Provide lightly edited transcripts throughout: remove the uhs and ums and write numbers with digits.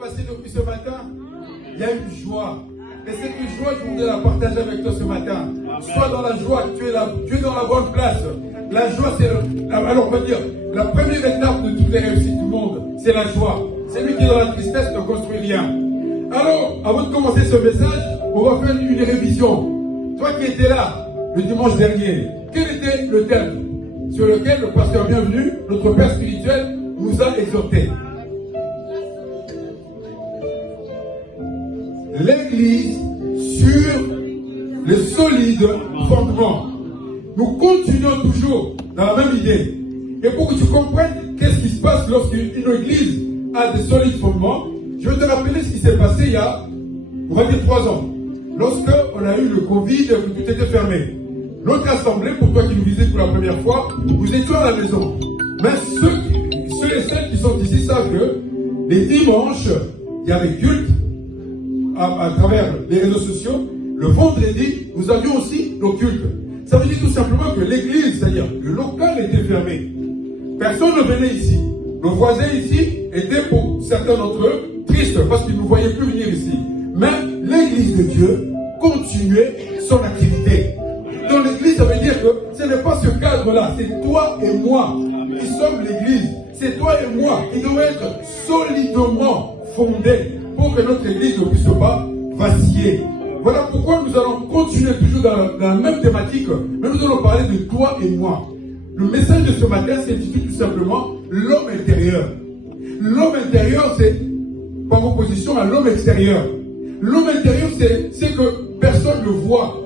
passé depuis ce matin? Il y a une joie. Et cette joie, je voudrais la partager avec toi ce matin. Sois dans la joie, tu es dans la bonne place. La joie, c'est alors on va dire, la première étape de toutes les réussites du monde, c'est la joie. Celui qui est dans la tristesse ne construit rien. Alors, avant de commencer ce message, on va faire une révision. Toi qui étais là le dimanche dernier, quel était le thème sur lequel le pasteur bienvenu, notre Père spirituel, nous a exhortés? L'Église sur le solide fondement. Nous continuons toujours dans la même idée. Et pour que tu comprennes qu'est-ce qui se passe lorsqu'une Église a des solides fondements, je vais te rappeler ce qui s'est passé il y a, on va dire 3 ans. Lorsqu'on a eu le Covid, que tout était fermé. Notre assemblée, pour toi qui nous visites pour la première fois, vous étiez à la maison. Mais ceux et celles qui sont ici savent que les dimanches, il y avait culte à travers les réseaux sociaux. Le vendredi, nous avions aussi nos cultes. Ça veut dire tout simplement que l'église, c'est-à-dire le local était fermé. Personne ne venait ici. Nos voisins ici étaient pour certains d'entre eux tristes parce qu'ils ne nous voyaient plus venir ici. Mais l'église de Dieu continuait son activité. Dans l'église, ça veut dire que ce n'est pas ce cadre-là, c'est toi et moi qui sommes l'église. C'est toi et moi qui devons être solidement fondés pour que notre église ne puisse pas vaciller. Voilà pourquoi nous allons continuer toujours dans la même thématique, mais nous allons parler de toi et moi. Le message de ce matin s'intitule tout simplement l'homme intérieur. L'homme intérieur, c'est par opposition à l'homme extérieur. L'homme intérieur, c'est que personne ne voit.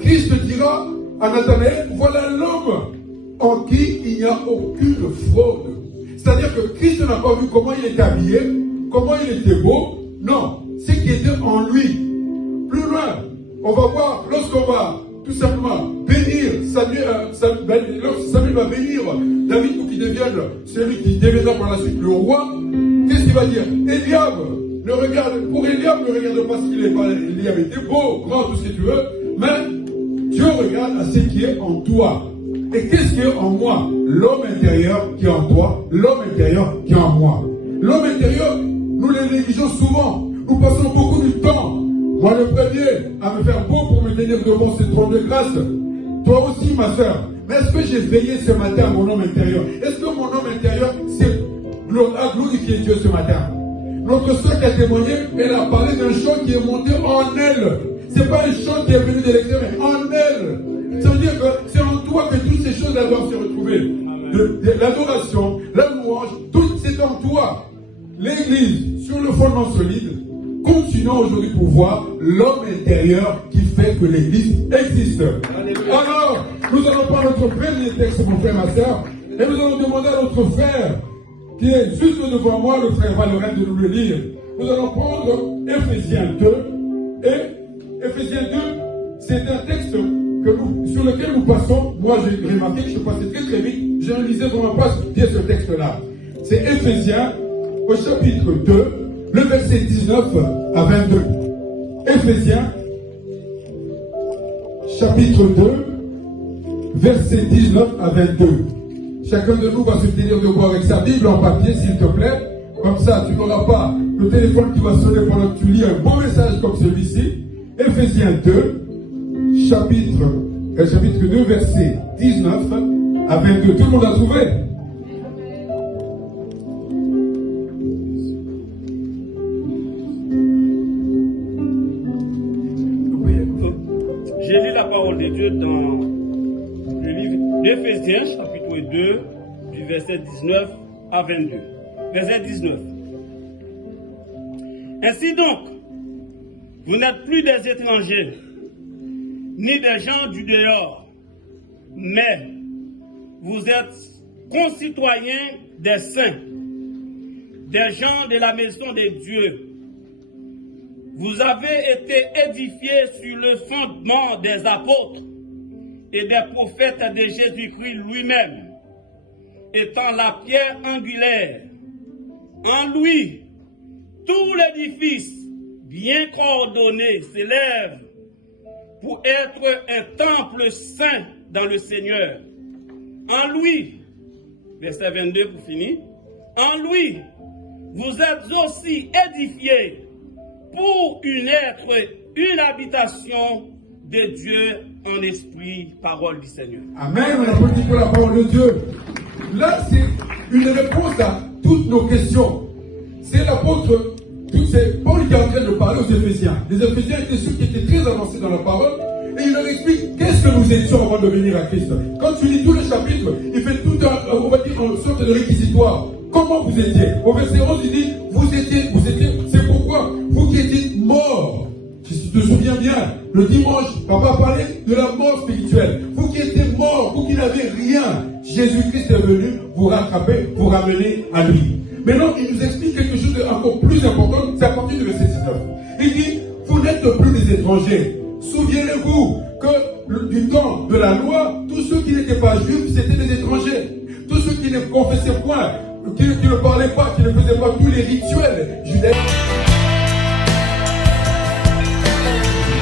Christ dira à Nathanaël, voilà l'homme en qui il n'y a aucune fraude. C'est-à-dire que Christ n'a pas vu comment il était habillé, comment il était beau. Non, ce qui était en lui. Plus loin, on va voir, lorsqu'on va tout simplement bénir lorsque Samuel va bénir David pour qu'il devienne celui qui deviendra par la suite le roi, qu'est-ce qu'il va dire? Eliab, pour Eliab, ne regarde pas ce qu'il est pas. Eliab était beau, grand, tout ce que tu veux, mais Dieu regarde à ce qui est en toi. Et qu'est-ce qui est en moi? L'homme intérieur qui est en toi, l'homme intérieur qui est en moi. L'homme intérieur, nous le négligeons souvent. Nous passons beaucoup de temps. Moi le premier à me faire beau pour me tenir devant ce trône de grâce. Toi aussi ma soeur. Mais est-ce que j'ai veillé ce matin à mon homme intérieur? Est-ce que mon homme intérieur a glorifié Dieu ce matin? Notre soeur qui a témoigné, elle a parlé d'un chant qui est monté en elle. C'est pas un chant qui est venu de l'extérieur, mais en elle. Ça veut dire que c'est en toi que toutes ces choses doivent se retrouver. L'adoration, la louange, tout c'est en toi. L'église, sur le fondement solide, continuons aujourd'hui pour voir l'homme intérieur qui fait que l'église existe. Alors, nous allons prendre notre premier texte, mon frère, ma soeur, et nous allons demander à notre frère, qui est juste devant moi, le frère Valorin, de nous le lire. Nous allons prendre Ephésiens 2, et Ephésiens 2, c'est un texte sur lequel nous passons. Moi, j'ai remarqué que je passais très très vite, je ne lisais vraiment pas bien ce texte-là. C'est Ephésiens, au chapitre 2, le verset 19 à 22. Ephésiens, chapitre 2, verset 19 à 22. Chacun de nous va se tenir debout avec sa Bible en papier, s'il te plaît. Comme ça, tu n'auras pas le téléphone qui va sonner pendant que tu lis un beau message comme celui-ci. Ephésiens 2, chapitre 2, verset 19 à 22. Tout le monde a trouvé? J'ai lu la parole de Dieu dans le livre d'Éphésiens, chapitre 2, du verset 19 à 22. Verset 19. Ainsi donc, vous n'êtes plus des étrangers, ni des gens du dehors, mais vous êtes concitoyens des saints, des gens de la maison de Dieu. Vous avez été édifiés sur le fondement des apôtres et des prophètes de Jésus-Christ lui-même, étant la pierre angulaire. En lui, tout l'édifice bien coordonné s'élève pour être un temple saint dans le Seigneur. En lui, verset 22 pour finir, en lui, vous êtes aussi édifiés pour une habitation de Dieu en esprit, parole du Seigneur. Amen, on applaudit pour la parole de Dieu. Là, c'est une réponse à toutes nos questions. C'est l'apôtre, c'est Paul qui est en train de parler aux Éphésiens. Les Éphésiens étaient ceux qui étaient très avancés dans la parole, et il leur explique qu'est-ce que nous étions avant de venir à Christ. Quand tu lis tout le chapitre, il fait tout un, on va dire, une sorte de réquisitoire. Comment vous étiez? Au verset 11, il dit, vous étiez, c'est pourquoi vous qui étiez morts. Si tu te souviens bien, le dimanche, papa parlait de la mort spirituelle. Vous qui étiez morts, vous qui n'avez rien, Jésus-Christ est venu vous rattraper, vous ramener à lui. Maintenant, il nous explique quelque chose d'encore plus important, c'est à partir du verset 19. Il dit, vous n'êtes plus des étrangers. Souvenez-vous que du temps de la loi, tous ceux qui n'étaient pas juifs, c'était des étrangers. Tous ceux qui ne confessaient point, qui ne parlaient pas, qui ne faisaient pas tous les rituels judaïques.